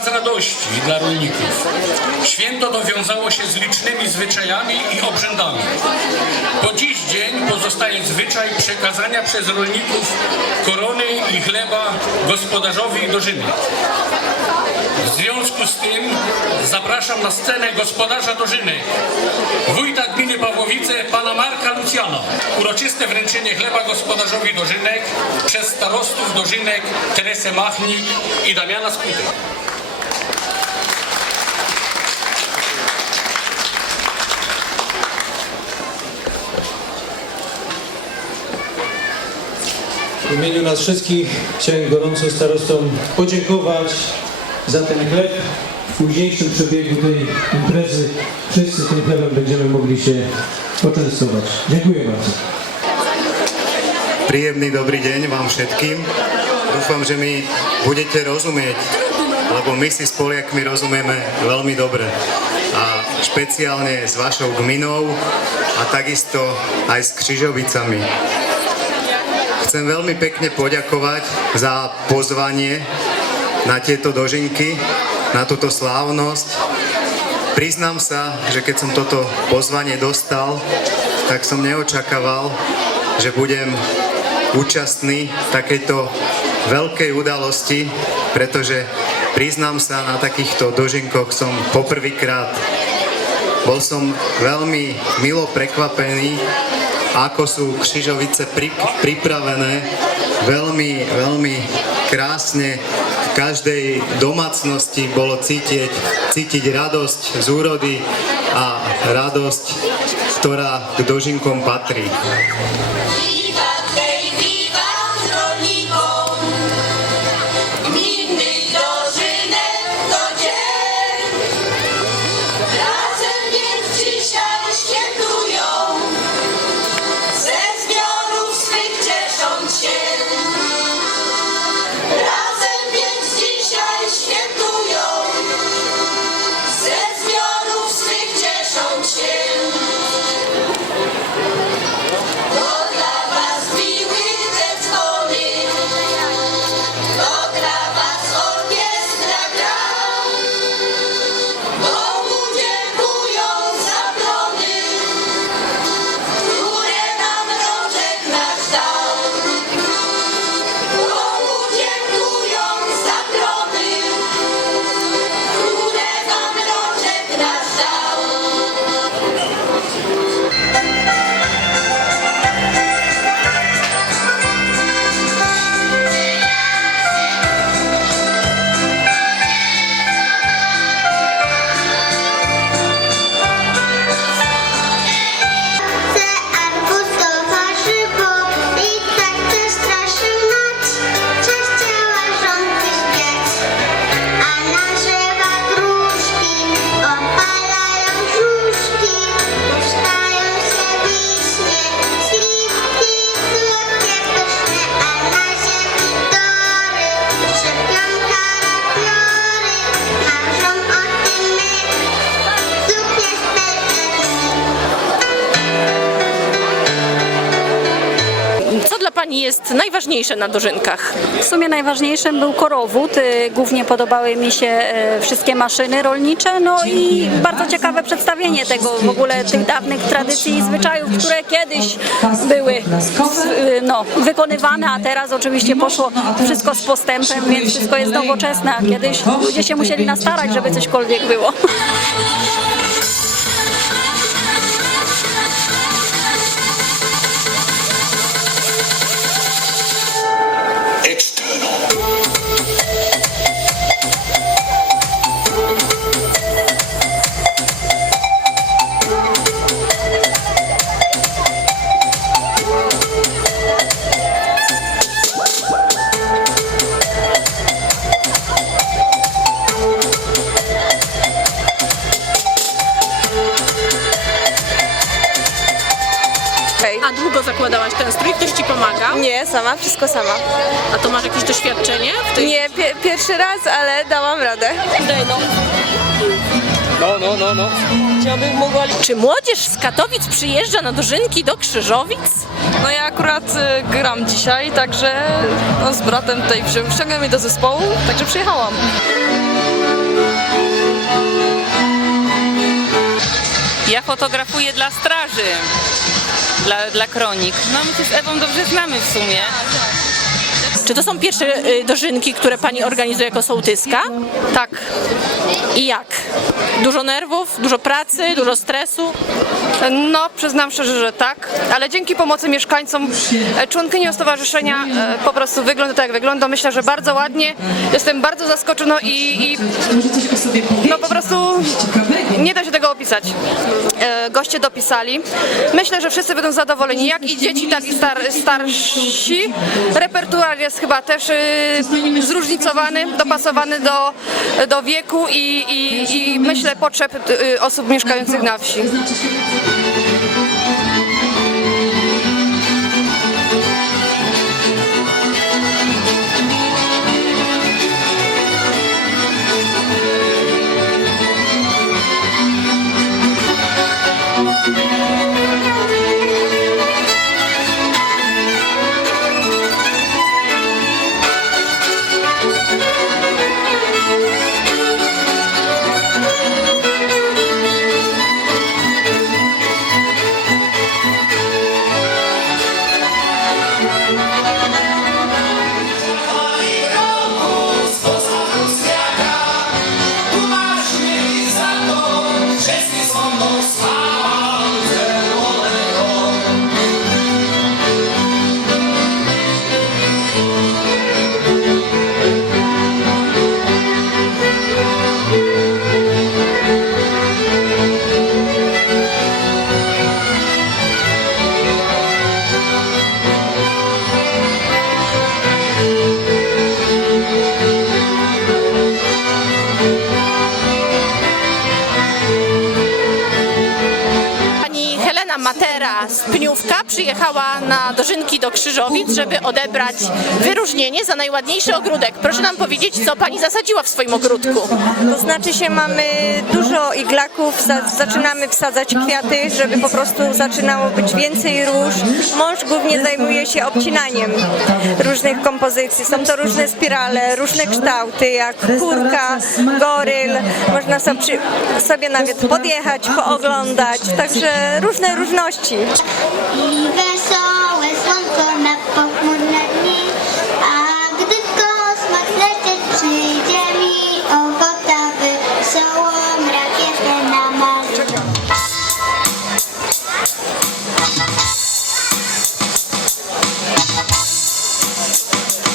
czas radości dla rolników. Święto to wiązało się z licznymi zwyczajami i obrzędami. Po dziś dzień pozostaje zwyczaj przekazania przez rolników korony i chleba gospodarzowi dożynek. W związku z tym zapraszam na scenę gospodarza dożynek, wójta gminy Pawłowice, pana Marka Lucjana. Uroczyste wręczenie chleba gospodarzowi dożynek przez starostów dożynek Teresę Machnik i Damiana Skutek. W imieniu nas wszystkich chciałem gorąco starostom podziękować za ten chleb. W późniejszym przebiegu tej imprezy wszyscy tym chlebem będziemy mogli się poczęstować. Dziękuję bardzo. Príjemný dobrý deň vám všetkým. Dúfam, že mi budete rozumieť, lebo my si s Poliakmi rozumieme veľmi dobre. A špeciálne s vašou gminou a takisto aj s Křižovicami. Chcem veľmi pekne poďakovať za pozvanie na tieto dožinky, na túto slávnosť. Priznám sa, že keď som toto pozvanie dostal, tak som neočakával, že budem účastný takejto veľkej udalosti, pretože priznám sa, na takýchto dožinkoch som poprvýkrát. Bol som veľmi milo prekvapený, ako sú křižovice pri, pripravené veľmi, veľmi krásne. V každej domácnosti bolo cítiť, cítiť radosť z úrody a radosť, ktorá k dožinkom patrí. Najważniejsze na dożynkach? W sumie najważniejszym był korowód. y, Głównie podobały mi się e, wszystkie maszyny rolnicze, no i bardzo ciekawe przedstawienie tego w ogóle tych dawnych tradycji i zwyczajów, które kiedyś były y, no, wykonywane, a teraz oczywiście poszło wszystko z postępem, więc wszystko jest nowoczesne, a kiedyś ludzie się musieli nastarać, żeby cośkolwiek było. sama, wszystko sama. A to masz jakieś doświadczenie w tej Nie, pie- pierwszy raz, ale dałam radę. Daj no. No, no, no, no. Czy młodzież z Katowic przyjeżdża na dożynki do Krzyżowic? No ja akurat y, gram dzisiaj, także no, z bratem tutaj wzi- wciągnął mnie do zespołu, także przyjechałam. Ja fotografuję dla straży, dla, dla kronik. No my się z Ewą dobrze znamy w sumie. Czy to są pierwsze y, dożynki, które pani organizuje jako sołtyska? Tak, I jak? Dużo nerwów, dużo pracy, dużo stresu? No przyznam szczerze, że tak, ale dzięki pomocy mieszkańcom, e, członkinią stowarzyszenia e, po prostu wygląda tak jak wygląda. Myślę, że bardzo ładnie. Jestem bardzo zaskoczona i, i no po prostu nie da się tego opisać. E, Goście dopisali. Myślę, że wszyscy będą zadowoleni, jak i dzieci, tak i star, starsi. Repertuar jest chyba też zróżnicowany, dopasowany do, do wieku i, i, i myślę potrzeb osób mieszkających na wsi. Pniówka przyjechała na dożynki do Krzyżowic, żeby odebrać wyróżnienie za najładniejszy ogródek. Proszę nam powiedzieć, co pani zasadziła w swoim ogródku? To znaczy się mamy dużo iglaków, za, zaczynamy wsadzać kwiaty, żeby po prostu zaczynało być więcej róż. Mąż głównie zajmuje się obcinaniem różnych kompozycji. Są to różne spirale, różne kształty, jak kurka, goryl. Można sobie nawet podjechać, pooglądać, także różne różności. Yeah.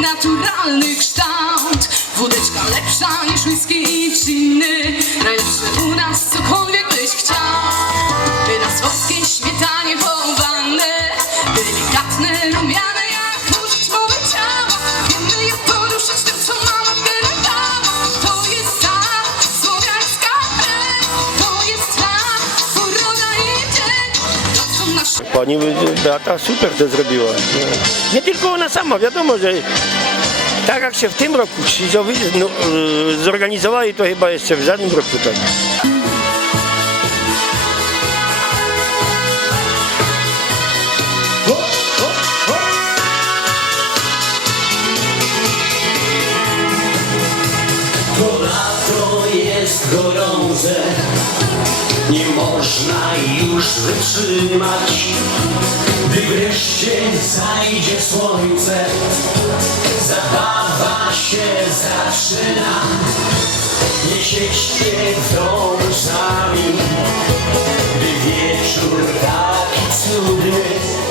Naturalny kształt. Wódeczka lepsza niż whisky i czynny Najlepsze u nas cokolwiek Pani Beata super to zrobiła. Nie, nie tylko ona sama, wiadomo, że tak jak się w tym roku Krzyżowi no, yy, zorganizowali, to chyba jeszcze w żadnym roku tak. To już wytrzymać. Gdy wreszcie zajdzie słońce, zabawa się zaczyna. Nie siedźcie w domu sami, gdy wieczór taki cudny.